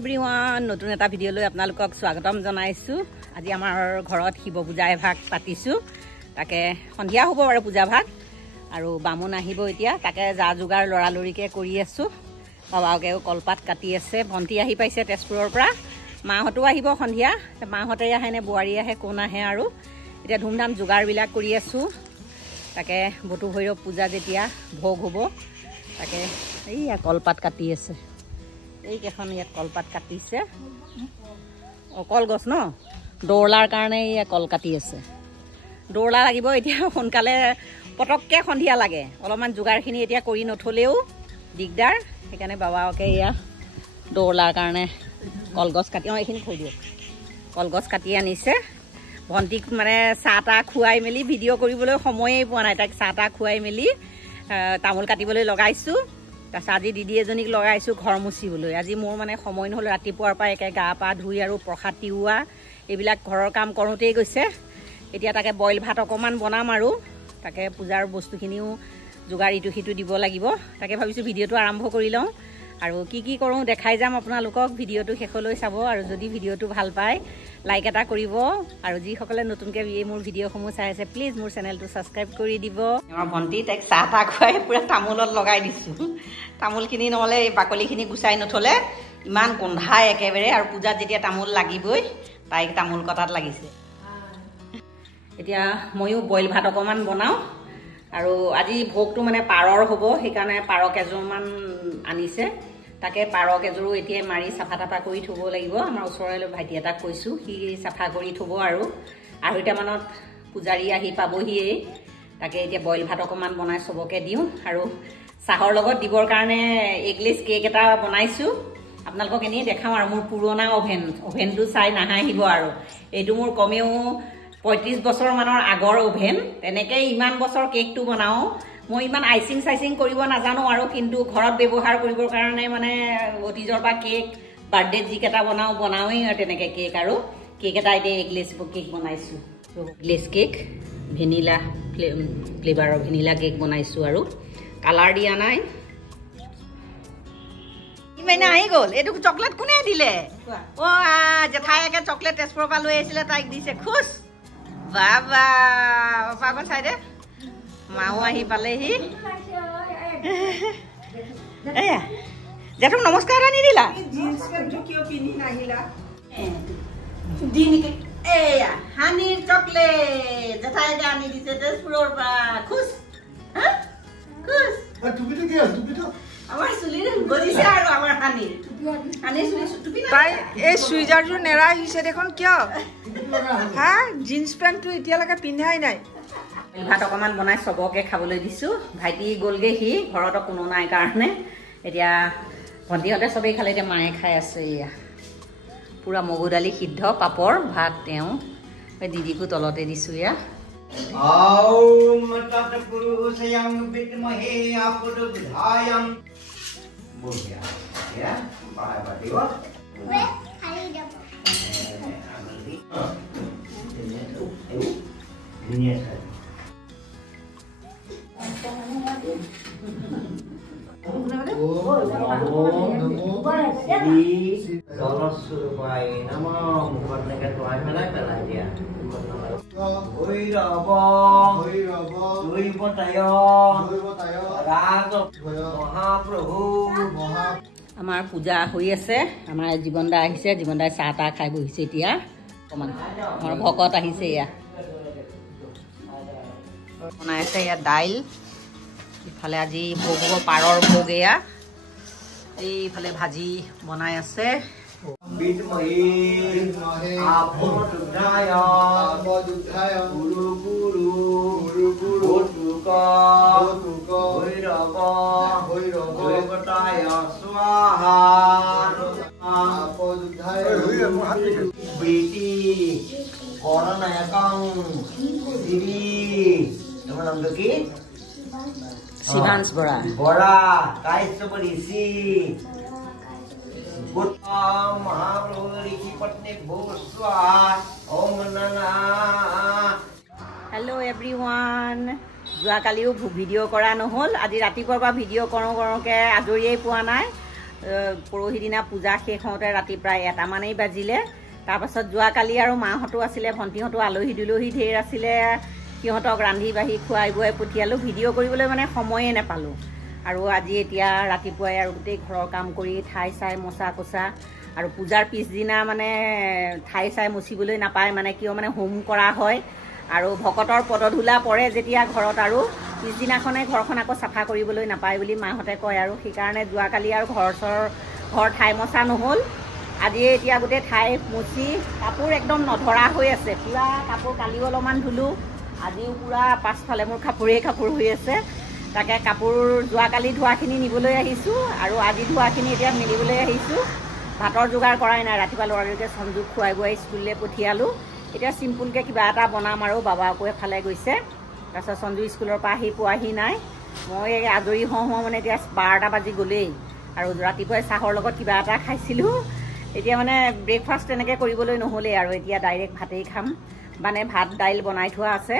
Everyone নতুন এটা ভিডিঅ'লৈ আপোনালোকক স্বাগতম জনাইছোঁ। আজি আমাৰ ঘৰত শিৱ পূজা এভাগ পাতিছোঁ। তাকে সন্ধিয়া হ'ব বাৰু পূজা ভাগ আৰু বামুণ আহিব এতিয়া। তাকে যা যোগাৰ লৰালৰিকৈ কৰি আছোঁ। বাবাকেও কলপাত কাটি আছে। ভণ্টি আহি পাইছে তেজপুৰৰ পৰা। মাহঁতো আহিব সন্ধিয়া। মাহঁতে আহে নে বোৱাৰী আহে কোন আহে আৰু এতিয়া ধুমধাম যোগাৰবিলাক কৰি আছোঁ। তাকে বটু ভৈৰৱ পূজা যেতিয়া ভোগ হ'ব তাকে এইয়া কলপাত কাটি আছে। এইকেইখন ইয়াত কলপাত কাটিছে। কলগছ ন দৌৰলাৰ কাৰণে এয়া কল কাটি আছে। দৌৰলা লাগিব এতিয়া সোনকালে পটককৈ সন্ধিয়া লাগে। অলপমান যোগাৰখিনি এতিয়া কৰি নথলেও দিগদাৰ। সেইকাৰণে বাবাকে এয়া দৌৰলাৰ কাৰণে কলগছ কাটি এইখিনি থৈ দিয়ক। কলগছ কাটি আনিছে। ভণ্টিক মানে চাহ তাহ খুৱাই মেলি ভিডিঅ' কৰিবলৈ সময়েই পোৱা নাই। তাইক চাহ তাহ খুৱাই মেলি তামোল কাটিবলৈ লগাইছোঁ। তাৰপিছত আজি দিদি এজনীক লগাইছোঁ ঘৰ মুচিবলৈ। আজি মোৰ মানে সময় নহ'ল। ৰাতিপুৱাৰ পৰা একে গা পা ধুই আৰু প্ৰসাদ তিওৱা এইবিলাক ঘৰৰ কাম কৰোঁতেই গৈছে। এতিয়া তাকে বইল ভাত অকণমান বনাম আৰু তাকে পূজাৰ বস্তুখিনিও যোগাৰ ইটো সিটো দিব লাগিব। তাকে ভাবিছোঁ ভিডিঅ'টো আৰম্ভ কৰি লওঁ আৰু কি কৰোঁ দেখাই যাম আপোনালোকক। ভিডিঅ'টো শেষলৈ চাব আৰু যদি ভিডিঅ'টো ভাল পায় লাইক এটা কৰিব আৰু যিসকলে নতুনকৈ মোৰ ভিডিঅ'সমূহ চাই আছে প্লিজ মোৰ চেনেলটো ছাবস্ক্ৰাইব কৰি দিব। আমাৰ ভণ্টি তাইক চাহ তাহ খুৱাই পূৰা তামোলত লগাই দিছোঁ। তামোলখিনি নহ'লে এই বাকলিখিনি গুচাই নথ'লে ইমান গোন্ধাই একেবাৰে। আৰু পূজাত যেতিয়া তামোল লাগিবই তাইক তামোল কটাত লাগিছে। এতিয়া ময়ো বইল ভাত অকণমান বনাওঁ আৰু আজি ভোগটো মানে পাৰৰ হ'ব। সেইকাৰণে পাৰ কেইযোৰমান আনিছে। তাকে পাৰ কেইযোৰো এতিয়া মাৰি চাফা তাফা কৰি থ'ব লাগিব। আমাৰ ওচৰলৈ ভাইটি এটাক কৈছোঁ সি চাফা কৰি থ'ব আৰু 2টামানত পূজাৰী আহি পাবহিয়েই। তাকে এতিয়া বইল ভাত অকণমান বনাই চবকে দিওঁ আৰু চাহৰ লগত দিবৰ কাৰণে এগলেছ কেক এটা বনাইছোঁ। আপোনালোকক এনেই দেখাওঁ আৰু মোৰ পুৰণা অভেনটো চাই নাহাঁহিব আৰু এইটো মোৰ কমেও 35 বছৰমানৰ আগৰ অভেন। তেনেকৈ ইমান বছৰ কেকটো বনাওঁ। মই ইমান আইচিং চাইচিং কৰিব নাজানো আৰু কিন্তু ঘৰত ব্যৱহাৰ কৰিবৰ কাৰণে মানে অতীজৰ পৰা কেক বাৰ্থডেত যিকেইটা বনাওঁৱেই আৰু তেনেকৈ কেক আৰু কেক এটা এতিয়া এগলেছ কেক বনাইছোঁ। এগলেছ কেক ভেনিলা ফ্লেভাৰৰ ভেনিলা কেক বনাইছোঁ আৰু কালাৰ দিয়া নাই। মানে আহি গ'ল। এইটো চকলেট কোনে দিলে? জেঠাইকে চকলেট তেজপুৰৰ পৰা লৈ আহিছিলে তাইক দিছে। খুচ বাবা পাপাক চাই দে। মাও আহি পালেহি। এয়া জেঠুক নমস্কাৰ এটা নিদিলা? এয়া হানিৰ চকলেট জেঠাইকে আনি দিছে তেজপুৰৰ পৰা। খুচ আমাৰ চুলি গজিছে আৰু আমাৰ হানিৰ তাই এই চুইজাৰযোৰ নেৰা আহিছে দেখোন। কিয় হা জিন্স পেণ্টটো এতিয়ালৈকে পিন্ধাই নাই। ভাত অকণমান বনাই চবকে খাবলৈ দিছোঁ। ভাইটি গ'লগৈ সি ঘৰত কোনো নাই কাৰণে। এতিয়া ভণ্টিহঁতে চবেই খালে। এতিয়া মায়ে খাই আছে। এয়া পূৰা মগু দালি সিদ্ধ পাপৰ ভাত তেওঁ দিদিকো তলতে দিছোঁ। এয়া আমাৰ পূজা হৈ আছে। আমাৰ জীৱন দা আহিছে। জীৱন দাই চাহ তাহ খাই বহিছে। এতিয়া অকণমান আমাৰ ভকত আহিছে। এয়া বনাই আছে। ইয়াত দাইল ইফালে আজি ভোগ হ'ব পাৰৰ ভোগ। এয়া এইফালে ভাজি বনাই আছে। শিৱাংশ বৰা হেল্ল' এভৰিৱান। যোৱাকালিও ভিডিঅ' কৰা নহ'ল। আজি ৰাতিপুৱাৰ পৰা ভিডিঅ' কৰোঁকৈ আজৰিয়েই পোৱা নাই। পৰহি দিনা পূজা শেষ হওঁতে ৰাতি প্ৰায় 1টামানেই বাজিলে। তাৰপাছত যোৱাকালি আৰু মাহঁতো আছিলে, ভণ্টিহঁতো আলহী দুলহী ঢেৰ আছিলে, সিহঁতক ৰান্ধি বাঢ়ি খুৱাই বুৱাই পঠিয়ালোঁ। ভিডিঅ' কৰিবলৈ মানে সময়ে নাপালোঁ। আৰু আজি এতিয়া ৰাতিপুৱাই আৰু গোটেই ঘৰৰ কাম কৰি ঠাই চাই মচা কোচা, আৰু পূজাৰ পিছদিনা মানে ঠাই চাই মচিবলৈ নাপায়, মানে কিয় মানে হোম কৰা হয় আৰু ভকতৰ পদধূলা পৰে যেতিয়া ঘৰত, আৰু পিছদিনাখনে ঘৰখন আকৌ চাফা কৰিবলৈ নাপায় বুলি মাহঁতে কয়। আৰু সেইকাৰণে যোৱাকালি আৰু ঘৰ ঠাই মচা নহ'ল। আজি এতিয়া গোটেই ঠাই মচি কাপোৰ একদম নধৰা হৈ আছে, পূৰা কাপোৰ কালিও অলপমান ধুলোঁ, আজিও পূৰা পাছফালে মোৰ কাপোৰেই কাপোৰ হৈ আছে। তাকে কাপোৰ যোৱাকালি ধোৱাখিনি নিবলৈ আহিছোঁ আৰু আজি ধোৱাখিনি এতিয়া মেলিবলৈ আহিছোঁ। ভাতৰ যোগাৰ কৰাই নাই, ৰাতিপুৱা ল'ৰাটোকে সঞ্জুক খুৱাই বুৱাই স্কুললৈ পঠিয়ালোঁ। এতিয়া চিম্পুলকৈ কিবা এটা বনাম আৰু বাবাকো এফালে গৈছে। তাৰপিছত সঞ্জু স্কুলৰ পৰা আহি পোৱাহি নাই, মই আজৰি হওঁ মানে এতিয়া 12টা বাজি গ'লেই। আৰু ৰাতিপুৱাই চাহৰ লগত কিবা এটা খাইছিলোঁ, এতিয়া মানে ব্ৰেকফাষ্ট তেনেকৈ কৰিবলৈ নহ'লেই আৰু এতিয়া ডাইৰেক্ট ভাতেই খাম। মানে ভাত দাইল বনাই থোৱা আছে,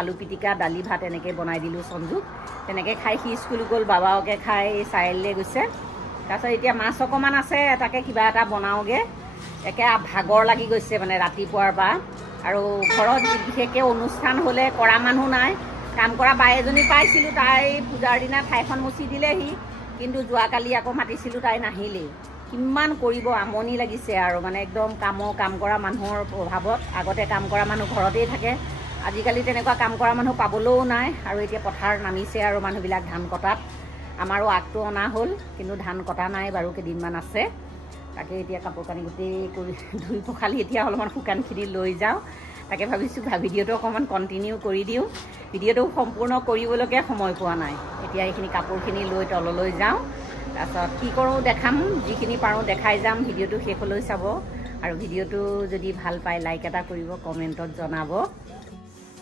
আলু পিটিকা দালি ভাত এনেকৈ বনাই দিলোঁ সঞ্জুক। তেনেকৈ খাই সি স্কুল গ'ল, বাবাকে খাই চাৰিআলিলৈ গৈছে। তাৰপিছত এতিয়া মাছ অকণমান আছে, তাকে কিবা এটা বনাওঁগৈ। একে ভাগৰ লাগি গৈছে মানে ৰাতিপুৱাৰ পৰা। আৰু ঘৰত বিশেষকৈ অনুষ্ঠান হ'লে কৰা মানুহ নাই, কাম কৰা বাই এজনী পাইছিলোঁ, তাই পূজাৰ দিনা ঠাইখন মচি দিলেহি, কিন্তু যোৱাকালি আকৌ মাতিছিলোঁ, তাই নাহিলেই। কিমান কৰিব, আমনি লাগিছে আৰু মানে একদম কাম কৰা মানুহৰ অভাৱত। আগতে কাম কৰা মানুহ ঘৰতেই থাকে, আজিকালি তেনেকুৱা কাম কৰা মানুহ পাবলৈও নাই। আৰু এতিয়া পথাৰ নামিছে আৰু মানুহবিলাক ধান কটাত। আমাৰো আগটো অনা হ'ল, কিন্তু ধান কটা নাই বাৰু, কেইদিনমান আছে। তাকে এতিয়া কাপোৰ কানি গোটেই কৰি ধুই পখালি এতিয়া অলপমান শুকানখিনি লৈ যাওঁ। তাকে ভাবিছোঁ ভিডিঅ'টো অকণমান কণ্টিনিউ কৰি দিওঁ, ভিডিঅ'টো সম্পূৰ্ণ কৰিবলৈকে সময় পোৱা নাই। এতিয়া এইখিনি কাপোৰখিনি লৈ তললৈ যাওঁ, তাৰপিছত কি কৰোঁ দেখাম, যিখিনি পাৰোঁ দেখাই যাম। ভিডিঅ'টো শেষলৈ চাব, আৰু ভিডিঅ'টো যদি ভাল পায় লাইক এটা কৰিব, কমেণ্টত জনাব।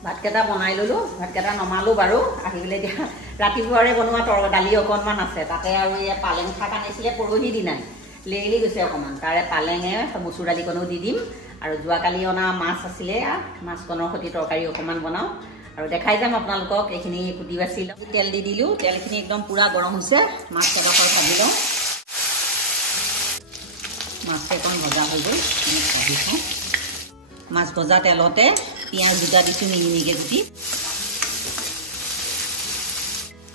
ভাতকেইটা বনাই ল'লোঁ, ভাতকেইটা নমালোঁ বাৰু। আহি পেলাই এতিয়া ৰাতিপুৱাৰে বনোৱা দালি অকণমান আছে, তাতে আৰু এই পালেং শাক আনিছিলে পৰহি দিনাই, লেৰেলি গৈছে অকণমান, তাৰে পালেঙে মচুৰ দালিকণো দি দিম। আৰু যোৱাকালি অনা মাছ আছিলে, মাছকণৰ সৈতে তৰকাৰী অকণমান বনাওঁ আৰু দেখাই যাম আপোনালোকক। এইখিনি কুটি বাচি লওঁ, তেল দি দিলোঁ, তেলখিনি একদম পূৰা গৰম হৈছে। মাছ কেইডোখৰ ভাজি লওঁ, মাছ কেইকণ ভজা হৈ গ'ল, ভাজি থওঁ। মাছ ভজা তেলতে পিঁয়াজ দুটা দিছোঁ মিহি মিহিকৈ কুটি।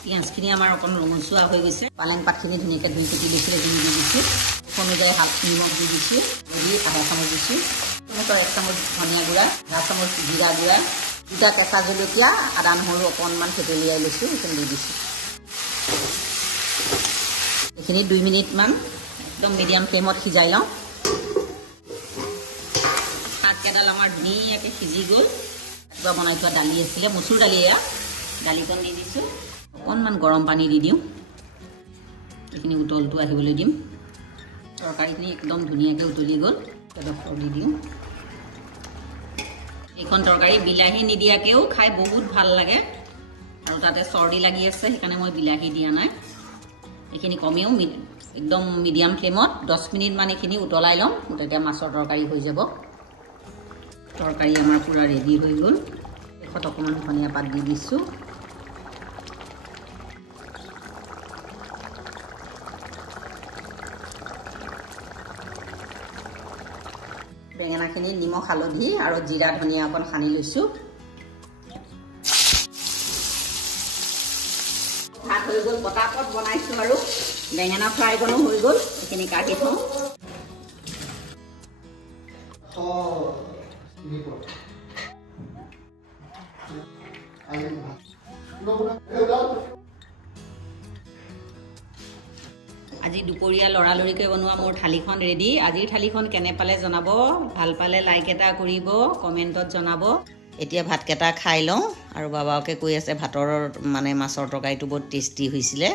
পিঁয়াজখিনি আমাৰ অকণ ৰঙচুৱা হৈ গৈছে। পালেং পাতখিনি ধুনীয়াকৈ ধুই কুটি লৈছিলে, দি দিছোঁ। অনুযায়ী নিমখ দি দিছোঁ, আধা চামুচ দিছোঁ, 1 চামুচ ধনিয়া গুড়া, আধা চামুচ জিৰা গুড়া, 2টা কেঁচা জলকীয়া, আদা নহৰু অকণমান থেতেলিয়াই লৈছোঁ, এইখিনি দি দিছোঁ। এইখিনি 2 মিনিটমান একদম মিডিয়াম ফ্লেমত সিজাই লওঁ। শাককেইডাল আমাৰ ধুনীয়াকৈ সিজি গ'ল। কিবা বনাই থোৱা দালি আছিলে, মচুৰ দালি, এয়া দালিকণ দি দিছোঁ। অকণমান গৰম পানী দি দিওঁ, এইখিনি উতলটো আহিবলৈ দিম। তৰকাৰীখিনি একদম ধুনীয়াকৈ উতলি গ'ল, কেইডোখৰ দি দিওঁ। এইখন তৰকাৰী বিলাহী নিদিয়াকৈও খাই বহুত ভাল লাগে, আৰু তাতে চৰ্দি লাগি আছে, সেইকাৰণে মই বিলাহী দিয়া নাই। এইখিনি কমেও একদম মিডিয়াম ফ্লেমত 10 মিনিটমান এইখিনি উতলাই ল'ম, তেতিয়া মাছৰ তৰকাৰী হৈ যাব। তৰকাৰী আমাৰ পূৰা ৰেডি হৈ গ'ল। শেষত অকণমান ধনিয়া পাত দি দিছোঁ। বেঙেনাখিনি নিমখ হালধি আৰু জিৰা ধনিয়া অকণ সানি লৈছোঁ। ভাত হৈ গ'ল, পটাপট বনাইছোঁ আৰু বেঙেনা ফ্ৰাইকণো হৈ গ'ল। এইখিনি কাটি থওঁ। আজি দুপৰীয়া লৰালৰিকৈ বনোৱা মোৰ থালিখন ৰেডি। আজিৰ থালিখন কেনে পালে জনাব, ভাল পালে লাইক এটা কৰিব, কমেণ্টত জনাব। এতিয়া ভাতকেইটা খাই লওঁ, আৰু বাবাকে কৈ আছে ভাতৰ মানে মাছৰ তৰকাৰীটো বহুত টেষ্টি হৈছিলে।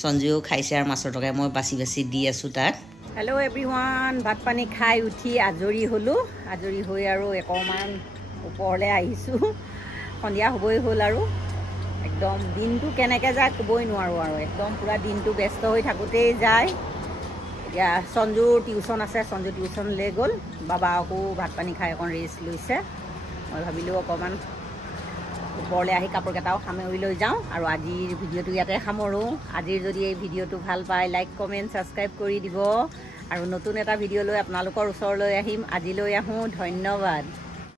সঞ্জুৱেও খাইছে আৰু মাছৰ তৰকাৰী মই বাছি বাছি দি আছোঁ তাক। হেল্ল' এভৰিৱান, ভাত পানী খাই উঠি আজৰি হ'লোঁ। আজৰি হৈ আৰু অকণমান ওপৰলৈ আহিছোঁ। সন্ধিয়া হ'বই হ'ল আৰু একদম দিনটো কেনেকৈ যায় ক'বই নোৱাৰোঁ, আৰু একদম পূৰা দিনটো ব্যস্ত হৈ থাকোঁতেই যায়। এতিয়া সঞ্জুৰ টিউশ্যন আছে, সঞ্জু টিউশ্যনলৈ গ'ল। বাবা আকৌ ভাত পানী খাই অকণ ৰেষ্ট লৈছে। মই ভাবিলোঁ অকণমান ওপৰলৈ আহি কাপোৰকেইটাও সামৰি লৈ যাওঁ আৰু আজিৰ ভিডিঅ'টো ইয়াতে সামৰোঁ। আজিৰ যদি এই ভিডিঅ'টো ভাল পায় লাইক কমেণ্ট ছাবস্ক্ৰাইব কৰি দিব আৰু নতুন এটা ভিডিঅ' লৈ আপোনালোকৰ ওচৰলৈ আহিম। আজিলৈ আহোঁ, ধন্যবাদ।